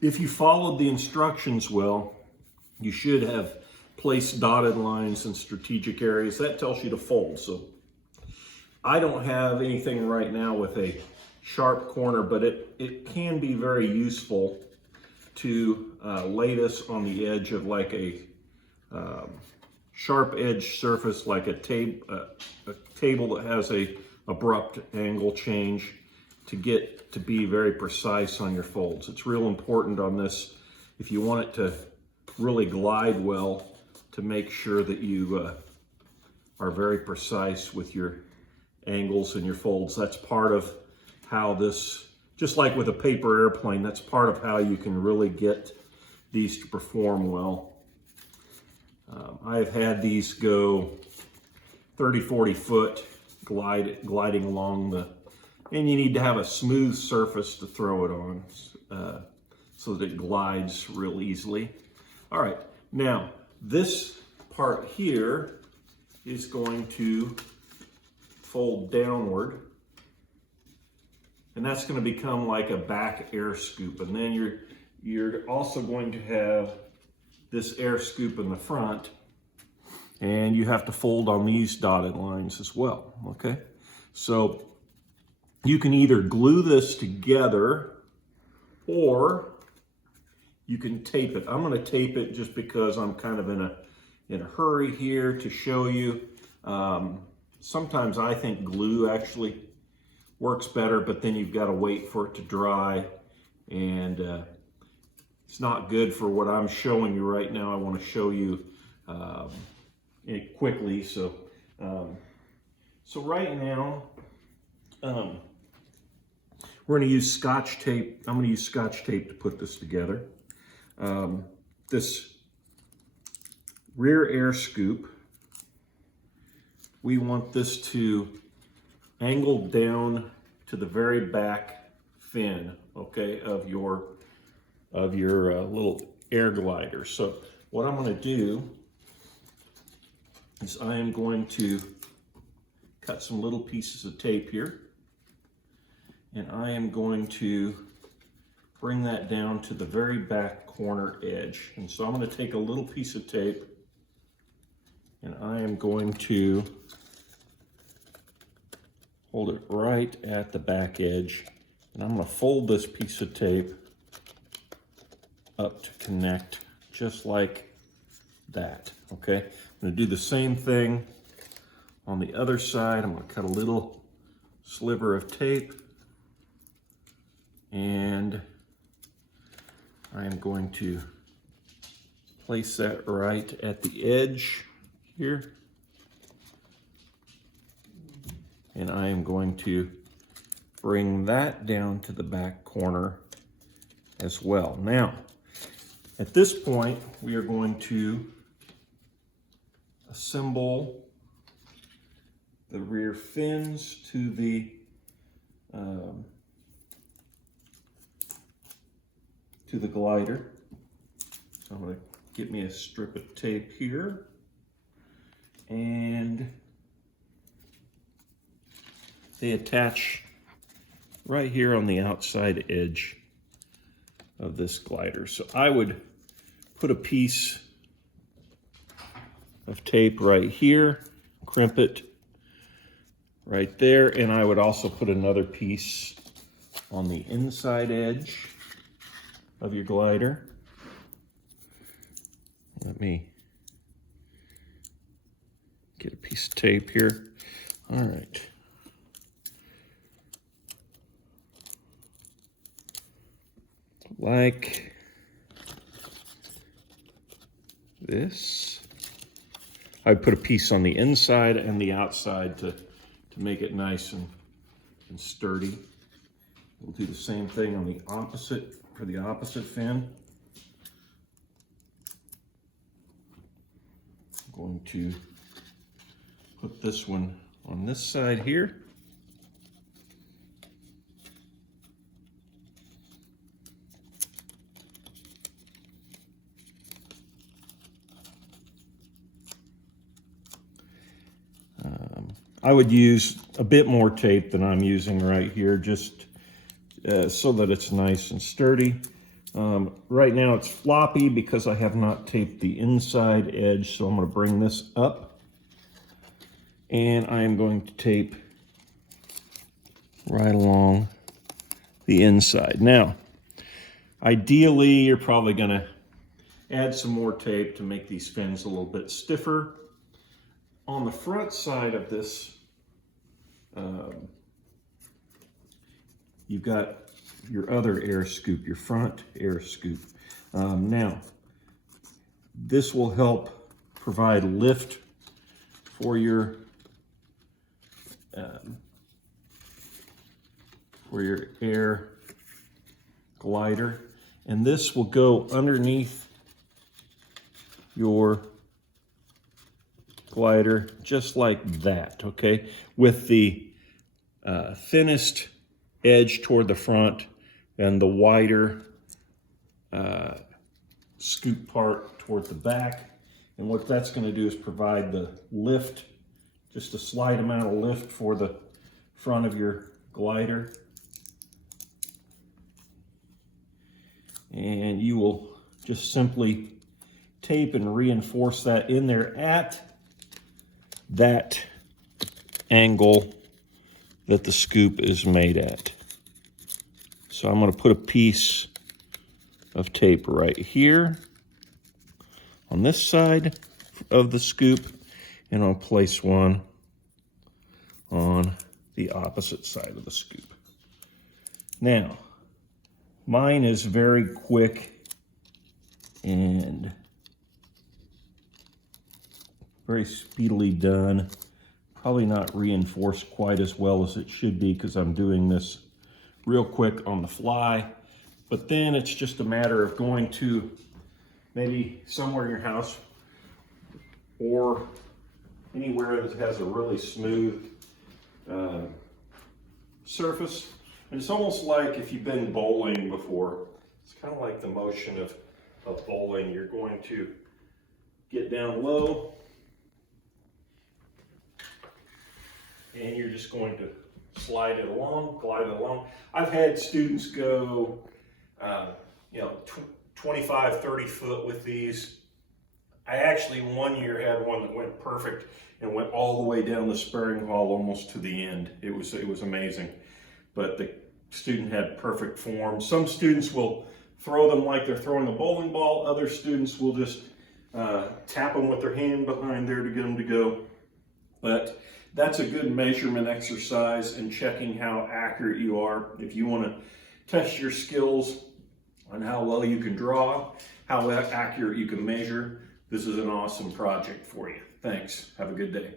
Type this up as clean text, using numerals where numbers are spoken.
If you followed the instructions well, you should have placed dotted lines in strategic areas. That tells you to fold. So I don't have anything right now with a sharp corner, but it can be very useful to lay this on the edge of like a sharp edge surface, like a table that has a abrupt angle change, to get to be very precise on your folds. It's real important on this, if you want it to really glide well, to make sure that you are very precise with your angles and your folds. That's part of how this, just like with a paper airplane, that's part of how you can really get these to perform well. I've had these go 30, 40 foot gliding along the, and you need to have a smooth surface to throw it on so that it glides real easily. All right, now this part here is going to fold downward, and that's going to become like a back air scoop. And then you're also going to have this air scoop in the front, and you have to fold on these dotted lines as well, okay? So you can either glue this together or you can tape it. I'm going to tape it just because I'm kind of in a hurry here to show you. Sometimes I think glue actually works better, but then you've got to wait for it to dry, and it's not good for what I'm showing you right now. I want to show you it quickly. So right now, we're going to use Scotch tape. I'm going to use Scotch tape to put this together. This rear air scoop, we want this to angle down to the very back fin, okay, of your little air glider. So what I'm going to do is I am going to cut some little pieces of tape here, and I am going to bring that down to the very back corner edge. And so I'm going to take a little piece of tape, and I am going to hold it right at the back edge, and I'm going to fold this piece of tape up to connect, just like that, okay? I'm going to do the same thing on the other side. I'm going to cut a little sliver of tape, and I am going to place that right at the edge here, and I am going to bring that down to the back corner as well. Now, at this point, we are going to assemble the rear fins to the glider. So I'm going to get me a strip of tape here, and they attach right here on the outside edge of this glider. So I would put a piece of tape right here, crimp it right there, and I would also put another piece on the inside edge of your glider. Let me get a piece of tape here. All right. Like this. I put a piece on the inside and the outside to make it nice and sturdy. We'll do the same thing on the opposite, for the opposite fin. I'm going to put this one on this side here. I would use a bit more tape than I'm using right here, just so that it's nice and sturdy. Right now it's floppy because I have not taped the inside edge, so I'm going to bring this up and I am going to tape right along the inside. Now, ideally, you're probably going to add some more tape to make these fins a little bit stiffer. On the front side of this, you've got your other air scoop, your front air scoop. Now, this will help provide lift for your air glider, and this will go underneath your glider just like that, okay? With the thinnest edge toward the front and the wider scoop part toward the back. And what that's going to do is provide the lift, just a slight amount of lift for the front of your glider. And you will just simply tape and reinforce that in there at that angle that the scoop is made at. So I'm going to put a piece of tape right here on this side of the scoop, and I'll place one on the opposite side of the scoop. Now, mine is very quick and very speedily done. Probably not reinforced quite as well as it should be because I'm doing this real quick on the fly. But then it's just a matter of going to maybe somewhere in your house or anywhere that has a really smooth surface. And it's almost like if you've been bowling before, it's kind of like the motion of bowling. You're going to get down low and you're just going to slide it along, glide it along. I've had students go, 25, 30 foot with these. I actually one year had one that went perfect and went all the way down the spurring hall almost to the end. It was amazing. But the student had perfect form. Some students will throw them like they're throwing a bowling ball. Other students will just tap them with their hand behind there to get them to go. But that's a good measurement exercise in checking how accurate you are. If you want to test your skills on how well you can draw, how accurate you can measure, this is an awesome project for you. Thanks. Have a good day.